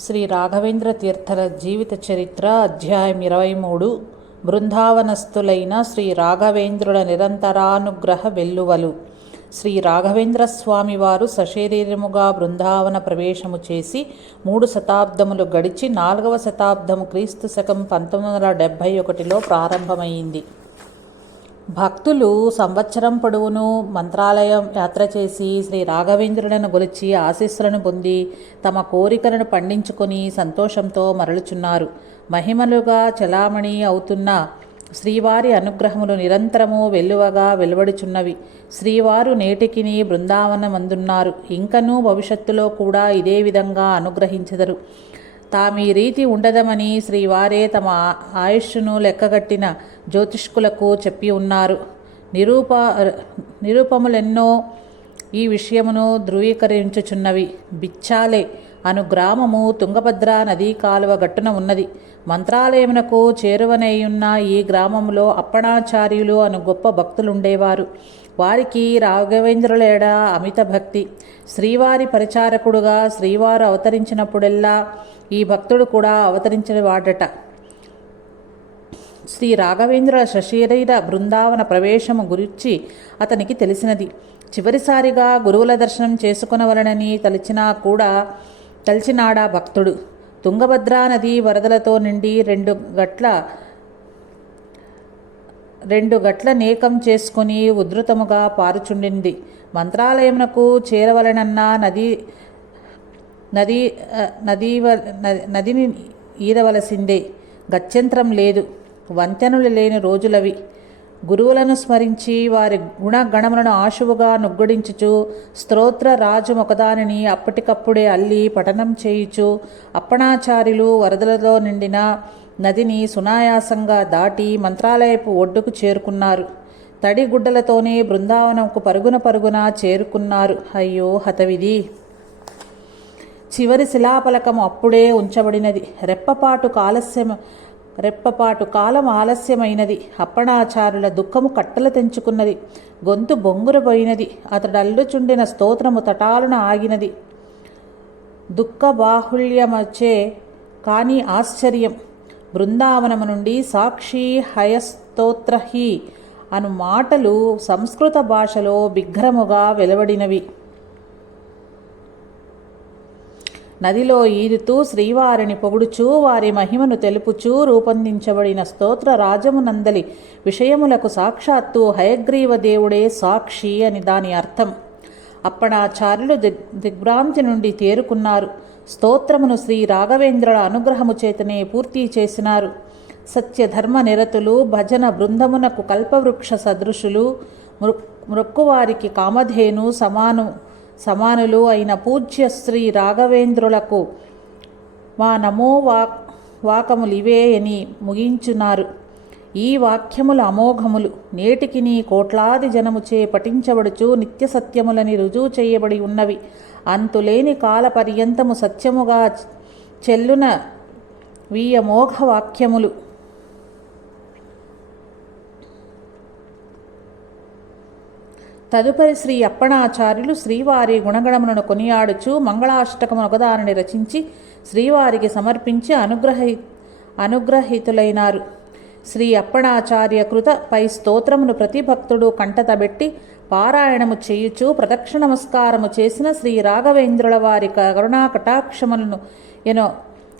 శ్రీ రాఘవేంద్ర తీర్థల జీవిత చరిత్ర అధ్యాయం ఇరవై మూడు బృందావనస్థులైన శ్రీ రాఘవేంద్రుల నిరంతరానుగ్రహ వెల్లువలు. శ్రీ రాఘవేంద్ర స్వామివారు సశరీరముగా బృందావన ప్రవేశము చేసి మూడు శతాబ్దములు గడిచి నాలుగవ శతాబ్దము క్రీస్తు శకం పంతొమ్మిది వందల డెబ్భై ఒకటిలో ప్రారంభమైంది. భక్తులు సంవత్సరం పొడవును మంత్రాలయం యాత్ర చేసి శ్రీ రాఘవేంద్రులను గొలిచి ఆశీస్సులను పొంది తమ కోరికలను పండించుకొని సంతోషంతో మరలుచున్నారు. మహిమలుగా చలామణి అవుతున్న శ్రీవారి అనుగ్రహములు నిరంతరము వెల్లువగా వెలువడుచున్నవి. శ్రీవారు నేటికిని బృందావనమందున్నారు. ఇంకనూ భవిష్యత్తులో కూడా ఇదే విధంగా అనుగ్రహించెదరు. తామీ రీతి ఉండదమని శ్రీవారే తమ ఆయుష్ను లెక్కగట్టిన జ్యోతిష్కులకు చెప్పి ఉన్నారు. నిరూప నిరూపములెన్నో ఈ విషయమును ధృవీకరించుచున్నవి. బిచ్చాలే అను గ్రామము తుంగభద్ర నదీ కాలువ గట్టున ఉన్నది. మంత్రాలయమునకు చేరువనైయున్న ఈ గ్రామంలో అప్పణాచార్యులు అను గొప్ప భక్తులుండేవారు. వారికి రాఘవేంద్రులేడ అమిత భక్తి. శ్రీవారి పరిచారకుడుగా శ్రీవారు అవతరించినప్పుడెల్లా ఈ భక్తుడు కూడా అవతరించిన వాడట శ్రీ రాఘవేంద్రుల సశరీర బృందావన ప్రవేశము గురించి అతనికి తెలిసినది. చివరిసారిగా గురువుల దర్శనం చేసుకునవలనని తలిచినా కూడా తలిచినాడా భక్తుడు. తుంగభద్రా నది వరదలతో నిండి రెండు గట్ల రెండు గట్ల నేకం చేసుకుని ఉధృతముగా పారుచుండింది. మంత్రాలయమునకు చేరవలనన్న నది నది నదీ నదిని ఈదవలసిందే. గత్యంతరం లేదు. వంతెనలు లేని రోజులవి. గురువులను స్మరించి వారి గుణగణములను ఆశువుగా నుగ్గుడించుచు స్తోత్ర రాజు ఒకదానిని అప్పటికప్పుడే అల్లి పఠనం చేయుచు అప్పణాచార్యులు వరదలతో నిండిన నదిని సునాయాసంగా దాటి మంత్రాలయపు ఒడ్డుకు చేరుకున్నారు. తడిగుడ్డలతోనే బృందావనంకు పరుగున పరుగున చేరుకున్నారు. అయ్యో హతవిధి! చివరి శిలాఫలకం అప్పుడే ఉంచబడినది. రెప్పపాటు కాలస్యం రెప్పపాటు కాలం ఆలస్యమైనది. అప్పణాచారుల దుఃఖము కట్టలు తెంచుకున్నది. గొంతు బొంగురపోయినది అతడు అల్లుచుండిన స్తోత్రము తటాలున ఆగినది. దుఃఖ బాహుళ్యమచ్చే కానీ ఆశ్చర్యం. బృందావనము నుండి సాక్షి హయస్తోత్రహి అను మాటలు సంస్కృత భాషలో బిగ్రముగా వెలువడినవి. నదిలో ఈదుతూ శ్రీవారిని పొగుడుచూ వారి మహిమను తెలుపుచూ రూపొందించబడిన స్తోత్ర రాజమునందలి విషయములకు సాక్షాత్తు హయగ్రీవ దేవుడే సాక్షి అని దాని అర్థం. అప్పణాచార్యులు దిగ్ దిగ్భ్రాంతి నుండి తేరుకున్నారు. స్తోత్రమును శ్రీ రాఘవేంద్రుల అనుగ్రహము చేతనే పూర్తి చేసినారు. సత్యధర్మ నిరతులు భజన బృందమునకు కల్పవృక్ష సదృశులు మృక్కువారికి కామధేను సమాను సమానులు అయిన పూజ్య శ్రీ రాఘవేంద్రులకు మా నమో వాక్ వాకములివే అని ముగించున్నారు. ఈ వాక్యములు అమోఘములు నేటికి నీ కోట్లాది జనముచే పఠించబడుచు నిత్య సత్యములని రుజువు చేయబడి ఉన్నవి. అంతులేని కాల పర్యంతము సత్యముగా చెల్లున వీయమోఘ వాక్యములు. తదుపరి శ్రీ అప్పణాచార్యులు శ్రీవారి గుణగణములను కొనియాడుచు మంగళాష్టకమును ఒకదానిని రచించి శ్రీవారికి సమర్పించి అనుగ్రహి అనుగ్రహితులైనారు. శ్రీ అప్పణాచార్య కృత పై స్తోత్రమును ప్రతి భక్తుడు కంటతబెట్టి పారాయణము చేయుచు ప్రదక్షిణ నమస్కారము చేసిన శ్రీ రాఘవేంద్రుల వారి కరుణా కటాక్షములను ఎనో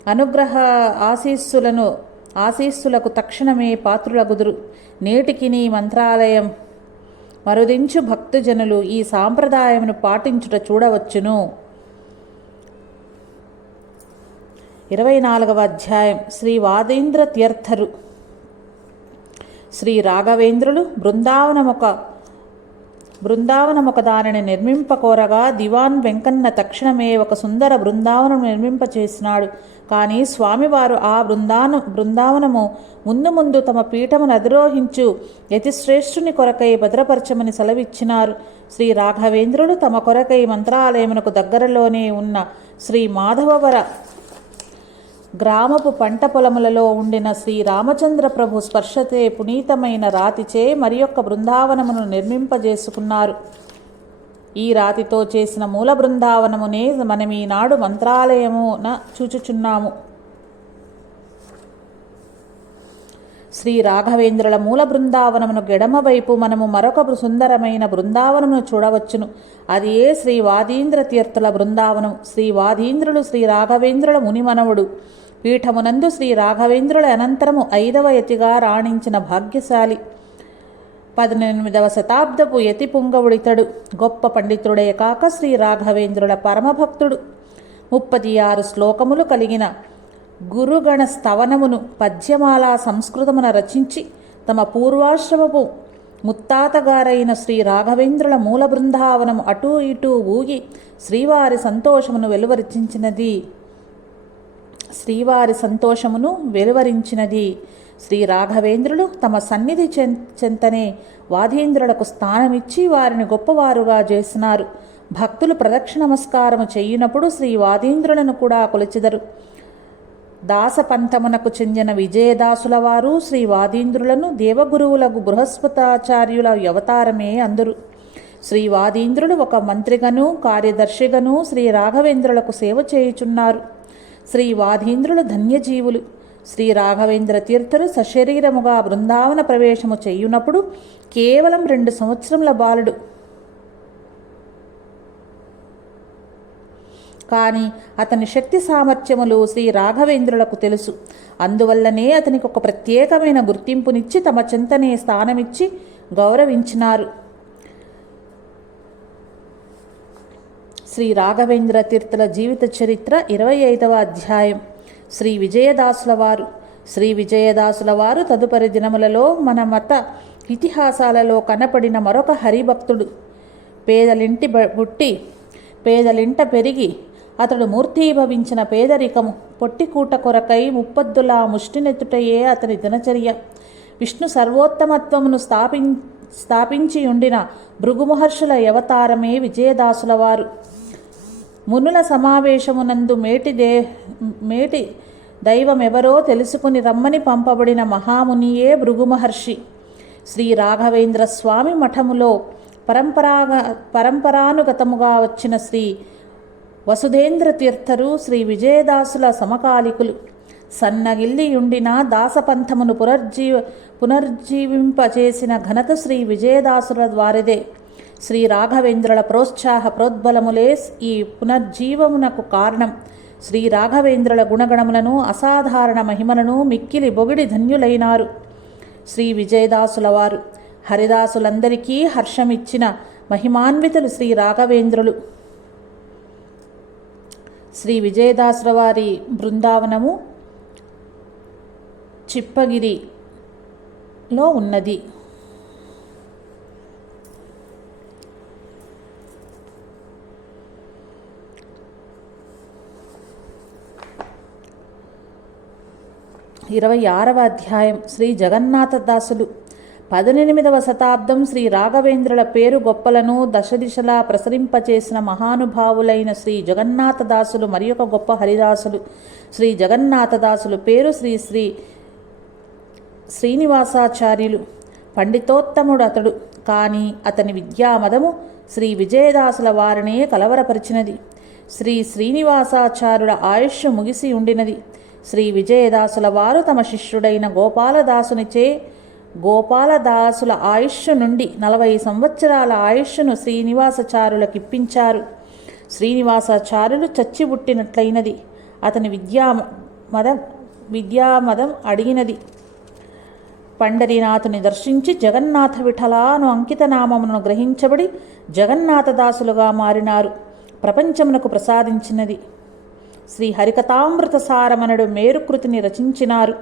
అనుగ్రహ ఆశీస్సులను ఆశీస్సులకు తక్షణమే పాత్రులగుదురు. నేటికి నీ మంత్రాలయం మరుదించు భక్తజనులు ఈ సాంప్రదాయమును పాటించుట చూడవచ్చును. ఇరవై నాలుగవ అధ్యాయం. శ్రీ వాదేంద్ర తీర్థరు. శ్రీ రాఘవేంద్రులు బృందావనమొక బృందావనమొక దానిని నిర్మింపకోరగా దివాన్ వెంకన్న తక్షణమే ఒక సుందర బృందావనం నిర్మింపచేసినాడు. కానీ స్వామివారు ఆ బృందాను బృందావనము ముందు ముందు తమ పీఠమును అధిరోహించు యతిశ్రేష్ఠుని కొరకై భద్రపరచమని సెలవిచ్చినారు. శ్రీ రాఘవేంద్రుడు తమ కొరకై మంత్రాలయమునకు దగ్గరలోనే ఉన్న శ్రీ మాధవవర గ్రామపు పంట పొలములలో ఉండిన శ్రీ రామచంద్ర ప్రభు స్పర్శతే పునీతమైన రాతిచే మరి యొక్క బృందావనమును నిర్మింపజేసుకున్నారు. ఈ రాతితో చేసిన మూల బృందావనమునే మనం ఈనాడు మంత్రాలయమున చూచుచున్నాము. శ్రీ రాఘవేంద్రుల మూల బృందావనమును గెడమ వైపు మనము మరొక సుందరమైన బృందావనమును చూడవచ్చును. అది ఏ శ్రీ వాదీంద్ర తీర్థుల బృందావనం? శ్రీ వాదీంద్రులు శ్రీ రాఘవేంద్రుల మునిమనవుడు. పీఠమునందు శ్రీ రాఘవేంద్రుల అనంతరము ఐదవ యతిగా రాణించిన భాగ్యశాలి. పద్దెనిమిదవ శతాబ్దపు యతి పుంగవుడితడు గొప్ప పండితుడే కాక శ్రీ రాఘవేంద్రుల పరమభక్తుడు. ముప్పది ఆరు శ్లోకములు కలిగిన గురుగణ స్తవనమును పద్యమాల సంస్కృతమున రచించి తమ పూర్వాశ్రమపు ముత్తాతగారైన శ్రీ రాఘవేంద్రుల మూల బృందావనం అటూ ఇటూ ఊగి శ్రీవారి సంతోషమును వెలువరించినది. శ్రీవారి సంతోషమును వెలువరించినది. శ్రీ రాఘవేంద్రులు తమ సన్నిధి చెంతనే వాదీంద్రులకు స్థానమిచ్చి వారిని గొప్పవారుగా చేసినారు. భక్తులు ప్రదక్షిణ నమస్కారము చేయునప్పుడు శ్రీ వాదీంద్రులను కూడా కొలిచెదరు. దాసపంథమునకు చెందిన విజయదాసుల వారు శ్రీ వాదీంద్రులను దేవగురువులకు బృహస్పతాచార్యుల అవతారమే అందరు. శ్రీ వాదీంద్రులు ఒక మంత్రిగను కార్యదర్శిగను శ్రీ రాఘవేంద్రులకు సేవ చేయుచున్నారు. శ్రీ వాధీంద్రులు ధన్యజీవులు. శ్రీ రాఘవేంద్ర తీర్థులు సశరీరముగా బృందావన ప్రవేశము చేయునప్పుడు కేవలం రెండు సంవత్సరముల బాలుడు. కానీ అతని శక్తి సామర్థ్యములు శ్రీ రాఘవేంద్రులకు తెలుసు. అందువల్లనే అతనికి ఒక ప్రత్యేకమైన గుర్తింపునిచ్చి తమ చింతనే స్థానమిచ్చి గౌరవించినారు. శ్రీ రాఘవేంద్ర తీర్థుల జీవిత చరిత్ర ఇరవై ఐదవ అధ్యాయం. శ్రీ విజయదాసుల వారు. శ్రీ విజయదాసుల వారు తదుపరి దినములలో మన మత ఇతిహాసాలలో కనపడిన మరొక హరిభక్తుడు. పేదలింటి బ- పుట్టి పేదలింట పెరిగి అతడు మూర్తీభవించిన పేదరికము పొట్టికూట కొరకై ముప్పద్దులా ముష్టినెత్తుటయే అతని దినచర్య. విష్ణు సర్వోత్తమత్వమును స్థాపిం స్థాపించి ఉండిన భృగుమహర్షుల అవతారమే విజయదాసుల వారు. మునుల సమావేశమునందు మేటి దే మేటి దైవమెవరో తెలుసుకుని రమ్మని పంపబడిన మహామునియే భృగుమహర్షి. శ్రీ రాఘవేంద్ర స్వామి మఠములో పరంపరాగ పరంపరానుగతముగా వచ్చిన శ్రీ వసుధేంద్ర తీర్థరు శ్రీ విజయదాసుల సమకాలికులు. సన్నగిల్లియుండిన దాసపంథమును పునర్జీవ పునర్జీవింపచేసిన ఘనత శ్రీ విజయదాసుల ద్వారదే. శ్రీ రాఘవేంద్రుల ప్రోత్సాహ ప్రోద్బలములే ఈ పునర్జీవమునకు కారణం. శ్రీ రాఘవేంద్రుల గుణగణములను అసాధారణ మహిమలను మిక్కిలి బొగిడి ధన్యులైనారు. శ్రీ విజయదాసుల వారు హరిదాసులందరికీ హర్షమిచ్చిన మహిమాన్వితులు శ్రీ రాఘవేంద్రులు. శ్రీ విజయదాసుల వారి బృందావనము చిప్పగిరిలో ఉన్నది. ఇరవై ఆరవ అధ్యాయం శ్రీ జగన్నాథదాసులు. పద్దెనిమిదవ శతాబ్దం శ్రీ రాఘవేంద్రుల పేరు గొప్పలను దశ దిశలా ప్రసరింపచేసిన మహానుభావులైన శ్రీ జగన్నాథదాసులు మరి ఒక గొప్ప హరిదాసులు. శ్రీ జగన్నాథదాసులు పేరు శ్రీ శ్రీ శ్రీనివాసాచార్యులు. పండితోత్తముడు అతడు కానీ అతని విద్యామదము శ్రీ విజయదాసుల వారినే కలవరపరిచినది. శ్రీ శ్రీనివాసాచార్యుల ఆయుష్ ముగిసి ఉండినది. శ్రీ విజయదాసుల వారు తమ శిష్యుడైన గోపాలదాసునిచే గోపాలదాసుల ఆయుష్ నుండి నలభై సంవత్సరాల ఆయుష్ను శ్రీనివాసాచార్యులకిప్పించారు శ్రీనివాసాచారులు చచ్చిబుట్టినట్లయినది అతని విద్యా మదం విద్యామదం అడిగినది. పండరీనాథుని దర్శించి జగన్నాథ విఠలాను అంకితనామమును గ్రహించబడి జగన్నాథదాసులుగా మారినారు. ప్రపంచమునకు ప్రసాదించినది. శ్రీ హరికథామృత సారమనుడు మేరుకృతిని రచించినారు.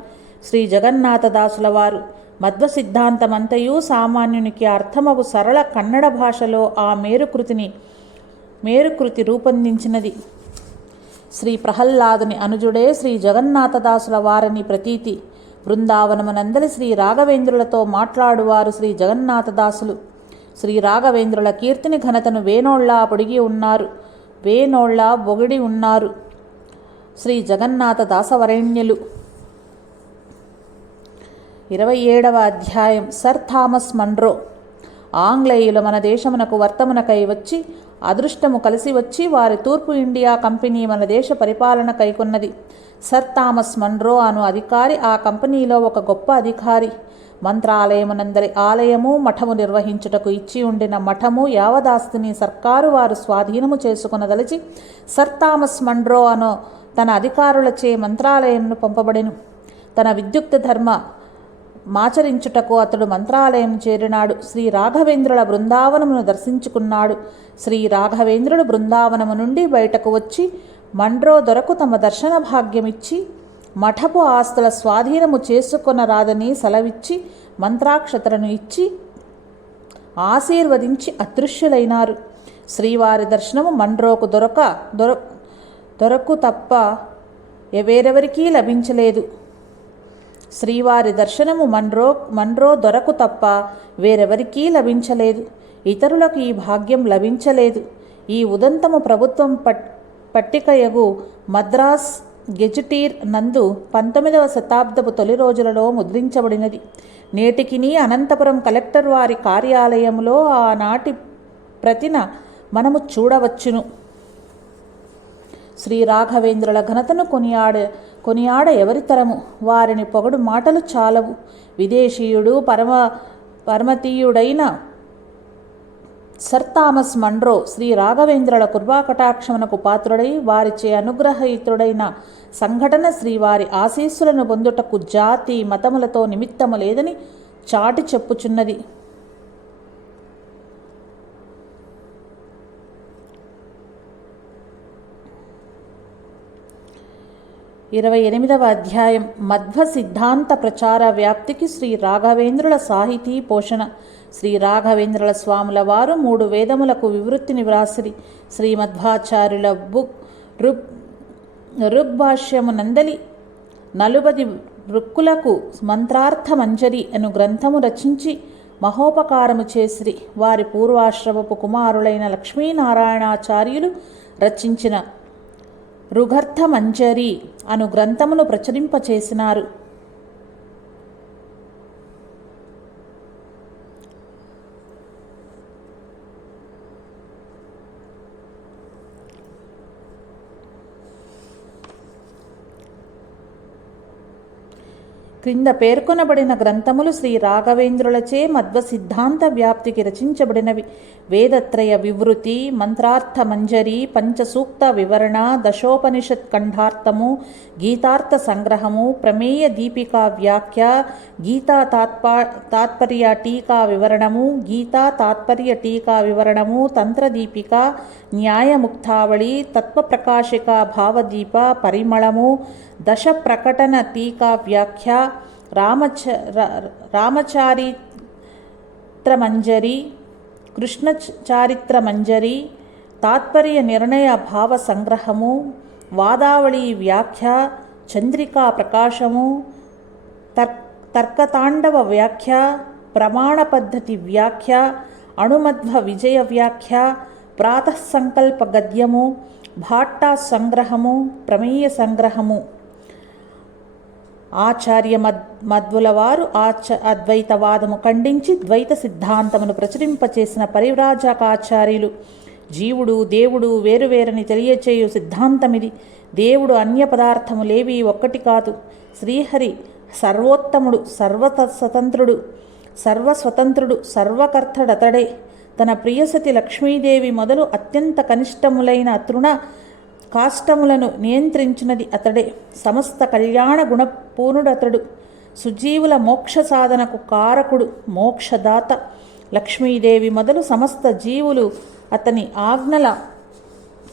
శ్రీ జగన్నాథదాసుల వారు మధ్వ సిద్ధాంతమంతయు సామాన్యునికి అర్థమగు సరళ కన్నడ భాషలో ఆ మేరుకృతిని మేరుకృతి రూపొందించినది. శ్రీ ప్రహ్లాదుని అనుజుడే శ్రీ జగన్నాథదాసుల వారని ప్రతీతి. బృందావనమునందరి శ్రీ రాఘవేంద్రులతో మాట్లాడువారు శ్రీ జగన్నాథదాసులు. శ్రీ రాఘవేంద్రుల కీర్తిని ఘనతను వేనోళ్ళా పొడిగి ఉన్నారు. వేనోళ్ళా బొగిడి ఉన్నారు. శ్రీ జగన్నాథ దాసవరేణ్యులు. ఇరవై ఏడవ అధ్యాయం. సర్ థామస్ మన్రో ఆంగ్లేయులు మన దేశమునకు వర్తమునకై వచ్చి అదృష్టము కలిసి వచ్చి వారి తూర్పు ఇండియా కంపెనీ మన దేశ పరిపాలన కైకొన్నది. సర్ థామస్ మన్రో అను అధికారి ఆ కంపెనీలో ఒక గొప్ప అధికారి. మంత్రాలయమునందరి ఆలయము మఠము నిర్వహించుటకు ఇచ్చి ఉండిన మఠము యావదాస్తిని సర్కారు వారు స్వాధీనము చేసుకునదలిచి సర్ థామస్ మండ్రో అను తన అధికారులచే మంత్రాలయంను పంపబడెను. తన విద్యుక్త ధర్మ మాచరించుటకు అతడు మంత్రాలయం చేరినాడు. శ్రీ రాఘవేంద్రుల బృందావనమును దర్శించుకున్నాడు. శ్రీ రాఘవేంద్రుడు బృందావనము నుండి బయటకు వచ్చి మండ్రో దొరకు తమ దర్శన భాగ్యమిచ్చి మఠపు ఆస్తుల స్వాధీనము చేసుకొనరాదని సెలవిచ్చి మంత్రాక్షతలను ఇచ్చి ఆశీర్వదించి అదృశ్యులైనారు. శ్రీవారి దర్శనము మండ్రోకు దొరక దొర దొరకు తప్ప వేరెవరికీ లభించలేదు. శ్రీవారి దర్శనము మన్రో మన్రో దొరకు తప్ప వేరెవరికీ లభించలేదు. ఇతరులకు ఈ భాగ్యం లభించలేదు. ఈ ఉదంతము ప్రభుత్వం పట్ పట్టికయగు మద్రాస్ గెజిటీర్ నందు పంతొమ్మిదవ శతాబ్దపు తొలి రోజులలో ముద్రించబడినది. నేటికిని అనంతపురం కలెక్టర్ వారి కార్యాలయంలో ఆనాటి ప్రతిన మనము చూడవచ్చును. శ్రీ రాఘవేంద్రుల ఘనతను కొనియాడ కొనియాడ ఎవరితరము? వారిని పొగడు మాటలు చాలవు. విదేశీయుడు పరమ పరమతీయుడైన సర్ థామస్ మండ్రో శ్రీ రాఘవేంద్రుల కృపాకటాక్షమునకు పాత్రుడై వారిచే అనుగ్రహయుతుడైన సంఘటన శ్రీవారి ఆశీస్సులను పొందుటకు జాతి మతములతో నిమిత్తము లేదని చాటి చెప్పుచున్నది. ఇరవై ఎనిమిదవ అధ్యాయం మధ్వ సిద్ధాంత ప్రచార వ్యాప్తికి శ్రీ రాఘవేంద్రుల సాహితీ పోషణ. శ్రీ రాఘవేంద్రుల స్వాముల వారు మూడు వేదములకు వివృత్తిని వ్రాసిరి. శ్రీ మధ్వాచార్యుల బుక్ రుబ్ రుగ్భాష్యము నందలి నలుబది వృక్కులకు మంత్రార్థ మంజరి అను గ్రంథము రచించి మహోపకారము చేసిరి. వారి పూర్వాశ్రమపు కుమారులైన లక్ష్మీనారాయణాచార్యులు రచించిన రుగర్థమంజరి అను గ్రంథమును ప్రచురింపచేసినారు. క్రింద పేర్కొనబడిన గ్రంథములు శ్రీ రాఘవేంద్రులచే మధ్వ సిద్ధాంత వ్యాప్తికి రచించబడినవి. వేదత్రయ వివృతి మంత్రార్థ మంజరి పంచసూక్త వివరణ దశోపనిషత్ ఖండార్థము గీతార్థ సంగ్రహము ప్రమేయ దీపికా వ్యాఖ్య గీతా తాత్పా తాత్పర్య టీకా వివరణము గీతా తాత్పర్య టీకా వివరణము తంత్రదీపిక న్యాయముక్తావళి తత్వప్రకాశిక భావదీప పరిమళము దశ ప్రకటన టీకా వ్యాఖ్య రామచ రామచారిత్రమంజరి కృష్ణ చారిత్రమంజరి తాత్పర్య నిర్ణయ భావ సంగ్రహము వాదావళి వ్యాఖ్య చంద్రికా ప్రకాశము తర్ తర్కతాండవ వ్యాఖ్య ప్రమాణ పద్ధతి వ్యాఖ్య అణుమధ్వ విజయ వ్యాఖ్య ప్రాతఃసంకల్ప గద్యము భాట్టా సంగ్రహము ప్రమేయ సంగ్రహము. ఆచార్య మద్ మధ్వుల వారు ఆచ అద్వైతవాదము ఖండించి ద్వైత సిద్ధాంతమును ప్రచురింపచేసిన పరివ్రాజకాచార్యులు. జీవుడు దేవుడు వేరువేరని తెలియచేయు సిద్ధాంతమిది. దేవుడు అన్య పదార్థములేవి ఒక్కటి కాదు. శ్రీహరి సర్వోత్తముడు సర్వ స్వతంత్రుడు సర్వస్వతంత్రుడు సర్వకర్తడతడే. తన ప్రియసతి లక్ష్మీదేవి మొదలు అత్యంత కనిష్టములైన తృణ కాష్టములను నియంత్రించినది అతడే. సమస్త కళ్యాణ గుణపూర్ణుడతడు. సుజీవుల మోక్ష సాధనకు కారకుడు మోక్షదాత. లక్ష్మీదేవి మొదలు సమస్త జీవులు అతని ఆజ్ఞల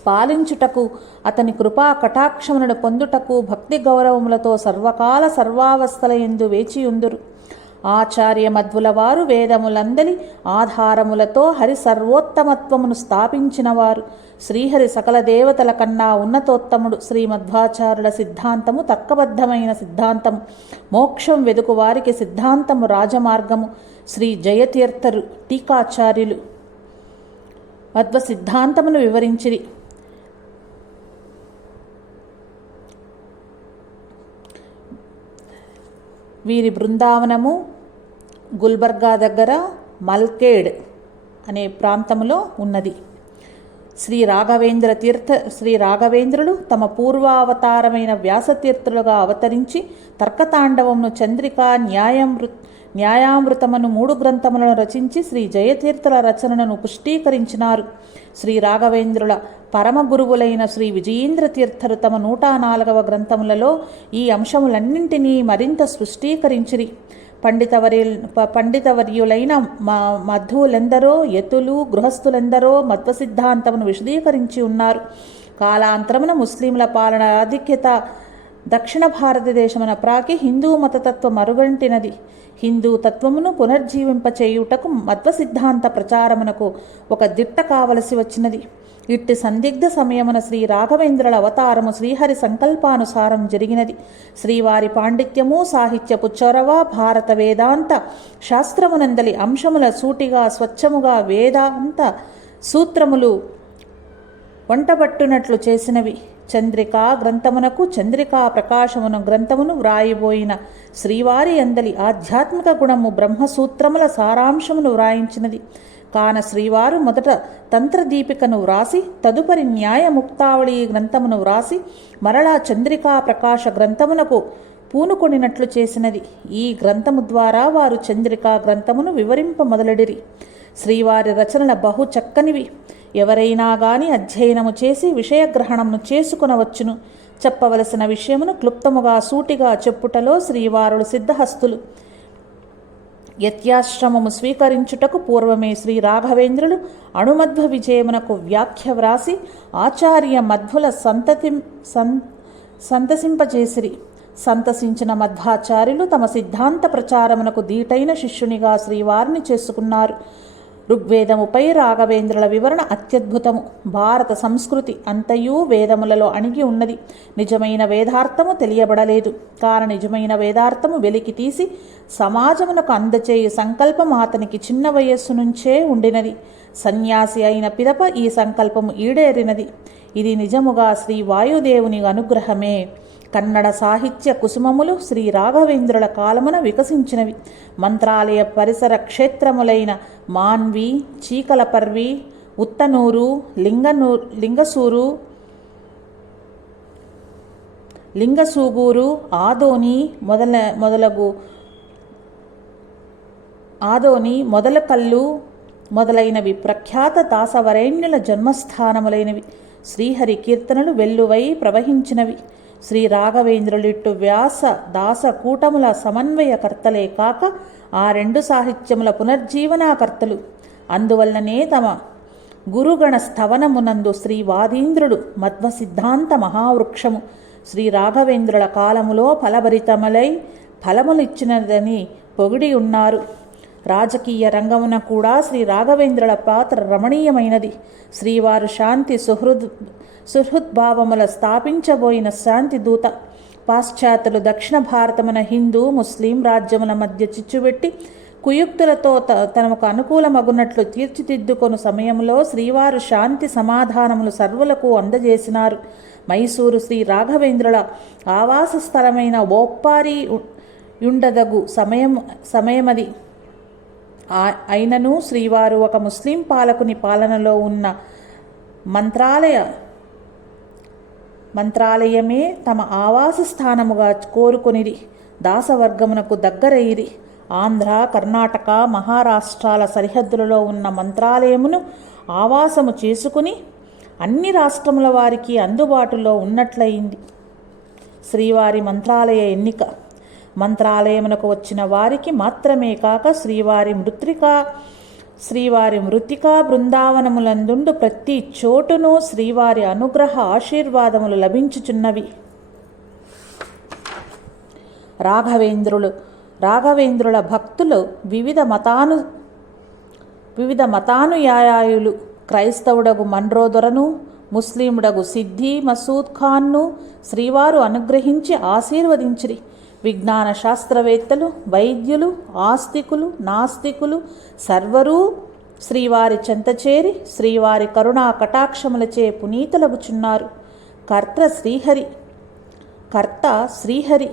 పాలించుటకు అతని కృపా కటాక్షములను పొందుటకు భక్తి గౌరవములతో సర్వకాల సర్వావస్థల ఎందు వేచియుందురు. ఆచార్య మధ్వుల వారు వేదములందలి ఆధారములతో హరి సర్వోత్తమత్వమును స్థాపించినవారు. శ్రీహరి సకల దేవతల కన్నా ఉన్నతోత్తముడు శ్రీమధ్వాచారుల సిద్ధాంతము తర్కబద్ధమైన సిద్ధాంతము. మోక్షం వెదుకు వారికి సిద్ధాంతము రాజమార్గము. శ్రీ జయతీర్థరు టీకాచార్యులు మధ్వ సిద్ధాంతమును వివరించిరి. వీరి బృందావనము గుల్బర్గా దగ్గర మల్కేడ్ అనే ప్రాంతంలో ఉన్నది. శ్రీ రాఘవేంద్ర తీర్థ శ్రీ రాఘవేంద్రులు తమ పూర్వావతారమైన వ్యాసతీర్థులుగా అవతరించి తర్కతాండవంను చంద్రిక న్యాయామృ న్యాయామృతమును మూడు గ్రంథములను రచించి శ్రీ జయతీర్థుల రచనలను పుష్టీకరించినారు. శ్రీ రాఘవేంద్రుల పరమ గురువులైన శ్రీ విజయేంద్ర తీర్థరు తమ నూట నాలుగవ గ్రంథములలో ఈ అంశములన్నింటినీ మరింత స్పష్టీకరించిరి. పండితవర్య పండితవర్యులైన మా మధువులెందరో యతులు గృహస్థులెందరో మత్వ సిద్ధాంతమును విశదీకరించి ఉన్నారు. కాలాంతరమున ముస్లింల పాలన ఆధిక్యత దక్షిణ భారతదేశమున ప్రాకి హిందూ మతతత్వ మరుగంటినది హిందూ తత్వమును పునర్జీవింపచేయుటకు మత్వ సిద్ధాంత ప్రచారమునకు ఒక దిట్ట కావలసి వచ్చినది. ఇట్టి సందిగ్ధ సమయమున శ్రీ రాఘవేంద్రుల అవతారము శ్రీహరి సంకల్పానుసారం జరిగినది. శ్రీవారి పాండిత్యము సాహిత్యపు చొరవ భారత వేదాంత శాస్త్రమునందలి అంశముల సూటిగా స్వచ్ఛముగా వేదాంత సూత్రములు వంటబట్టునట్లు చేసినవి. చంద్రికా గ్రంథమునకు చంద్రికా ప్రకాశమును గ్రంథమును వ్రాయిబోయిన శ్రీవారి అందలి ఆధ్యాత్మిక గుణము బ్రహ్మసూత్రముల సారాంశమును వ్రాయించినది. కాన శ్రీవారు మొదట తంత్రదీపికను వ్రాసి తదుపరి న్యాయముక్తావళి గ్రంథమును వ్రాసి మరలా చంద్రికా ప్రకాశ గ్రంథమునకు పూనుకొనినట్లు చేసినది. ఈ గ్రంథము ద్వారా వారు చంద్రికా గ్రంథమును వివరింప మొదలడిరి. శ్రీవారి రచనల బహు చక్కనివి. ఎవరైనా గాని అధ్యయనము చేసి విషయగ్రహణమును చేసుకునవచ్చును. చెప్పవలసిన విషయమును క్లుప్తముగా సూటిగా చెప్పుటలో శ్రీవారులు సిద్ధహస్తులు. యత్యాశ్రమము స్వీకరించుటకు పూర్వమే శ్రీ రాఘవేంద్రులు అణుమధ్వ విజయమునకు వ్యాఖ్య వ్రాసి ఆచార్య మధ్వుల సంతతి సం సంతసింపజేసిరి. సంతసించిన మధ్వాచార్యులు తమ సిద్ధాంత ప్రచారమునకు దీటైన శిష్యునిగా శ్రీవారిని చేసుకున్నారు. ఋగ్వేదముపై రాఘవేంద్రుల వివరణ అత్యద్భుతము. భారత సంస్కృతి అంతయు వేదములలో అణిగి ఉన్నది. నిజమైన వేదార్థము తెలియబడలేదు. కాన నిజమైన వేదార్థము వెలికి తీసి సమాజమునకు అందచేయు సంకల్పం అతనికి చిన్న వయస్సు నుంచే ఉండినది. సన్యాసి అయిన పిదప ఈ సంకల్పము ఈడేరినది. ఇది నిజముగా శ్రీ వాయుదేవుని అనుగ్రహమే. కన్నడ సాహిత్య కుసుమములు శ్రీ రాఘవేంద్రుల కాలమున వికసించినవి. మంత్రాలయ పరిసర క్షేత్రములైన మాన్వి చీకలపర్వి ఉత్తనూరు లింగనూ లింగసూరు లింగసూగూరు ఆదోని మొదల మొదలగు ఆదోని మొదలకల్లు మొదలైనవి ప్రఖ్యాత దాసవరేణ్యుల జన్మస్థానములైనవి. శ్రీహరి కీర్తనలు వెల్లువై ప్రవహించినవి. శ్రీ రాఘవేంద్రులిట్టు వ్యాస దాస కూటముల సమన్వయకర్తలే కాక ఆ రెండు సాహిత్యముల పునర్జీవనాకర్తలు. అందువల్లనే తమ గురుగణ స్థవనమునందు శ్రీ వాదీంద్రుడు మధ్వ సిద్ధాంత మహావృక్షము. శ్రీ రాఘవేంద్రుల కాలములో ఫలభరితములై ఫలములిచ్చినదని పొగిడి ఉన్నారు. రాజకీయ రంగమున కూడా శ్రీ రాఘవేంద్రుల పాత్ర రమణీయమైనది. శ్రీవారు శాంతి సుహృద్ సుహృద్భావముల స్థాపించబోయిన శాంతి దూత పాశ్చాత్యులు దక్షిణ భారతమున హిందూ ముస్లిం రాజ్యముల మధ్య చిచ్చుబెట్టి కుయుక్తులతో త తనకు అనుకూలమగునట్లు తీర్చిదిద్దుకొను సమయంలో శ్రీవారు శాంతి సమాధానములు సర్వులకు అందజేసినారు. మైసూరు శ్రీ రాఘవేంద్రుల ఆవాస స్థలమైన ఓప్పారి యుండదగు సమయం సమయమది. అయినను శ్రీవారు ఒక ముస్లిం పాలకుని పాలనలో ఉన్న మంత్రాలయ మంత్రాలయమే తమ ఆవాస స్థానముగా కోరుకొనిది దాసవర్గమునకు దగ్గరయిరి. ఆంధ్ర కర్ణాటక మహారాష్ట్రాల సరిహద్దులలో ఉన్న మంత్రాలయమును ఆవాసము చేసుకుని అన్ని రాష్ట్రముల వారికి అందుబాటులో ఉన్నట్లయింది. శ్రీవారి మంత్రాలయ ఎన్నిక. మంత్రాలయమునకు వచ్చిన వారికి మాత్రమే కాక శ్రీవారి మృత్రిక శ్రీవారి మృతికా బృందావనములందుండు ప్రతి చోటును శ్రీవారి అనుగ్రహ ఆశీర్వాదములు లభించుచున్నవి. రాఘవేంద్రులు రాఘవేంద్రుల భక్తులు వివిధ మతాను వివిధ మతానుయాయులు క్రైస్తవుడగు మన్రోదొరను ముస్లిముడగు సిద్ధి మసూద్ ఖాన్ను శ్రీవారు అనుగ్రహించి ఆశీర్వదించిరి. విజ్ఞాన శాస్త్రవేత్తలు వైద్యులు ఆస్తికులు నాస్తికులు సర్వరూ శ్రీవారి చెంతచేరి శ్రీవారి కరుణా కటాక్షములచే పునీతులగుచున్నారు. కర్త శ్రీహరి కర్త శ్రీహరి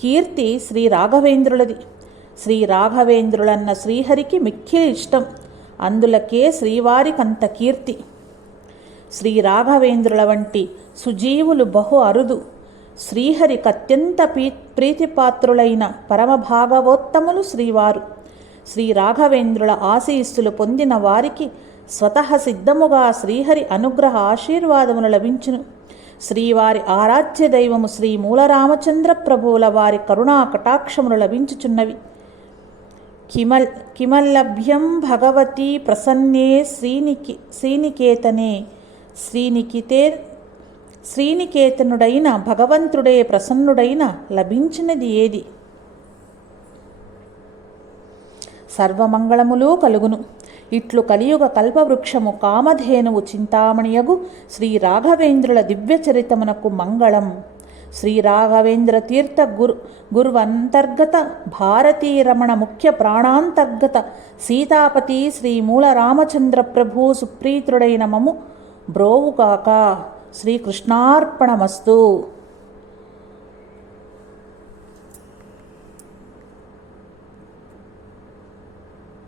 కీర్తి శ్రీ రాఘవేంద్రులది శ్రీ రాఘవేంద్రులన్న శ్రీహరికి మిక్కిలి ఇష్టం. అందులకే శ్రీవారికంత కీర్తి. శ్రీ రాఘవేంద్రుల వంటి సుజీవులు బహు అరుదు. శ్రీహరికి అత్యంత ప్రీ ప్రీతిపాత్రులైన పరమభాగవోత్తములు శ్రీవారు. శ్రీ రాఘవేంద్రుల ఆశీస్సులు పొందిన వారికి స్వతః సిద్ధముగా శ్రీహరి అనుగ్రహ ఆశీర్వాదములు లభించును. శ్రీవారి ఆరాధ్య దైవము శ్రీ మూలరామచంద్ర ప్రభువుల వారి కరుణా కటాక్షములు లభించుచున్నవి. కిమల్ కిమల్లభ్యం భగవతి ప్రసన్నే శ్రీనికి శ్రీనికేతనే శ్రీనికితే శ్రీనికేతనుడైన భగవంతుడే ప్రసన్నుడైన లభించినది ఏది? సర్వమంగళములు కలుగును. ఇట్లు కలియుగ కల్పవృక్షము కామధేనువు చింతామణియగు శ్రీ రాఘవేంద్రుల దివ్య చరితమునకు మంగళం. శ్రీ రాఘవేంద్ర తీర్థ గురు గురువంతర్గత భారతీ రమణ ముఖ్య ప్రాణాంతర్గత సీతాపతి శ్రీ మూల రామచంద్ర ప్రభు సుప్రీతుడైన మము బ్రోవుగాక. శ్రీకృష్ణార్పణమస్తు.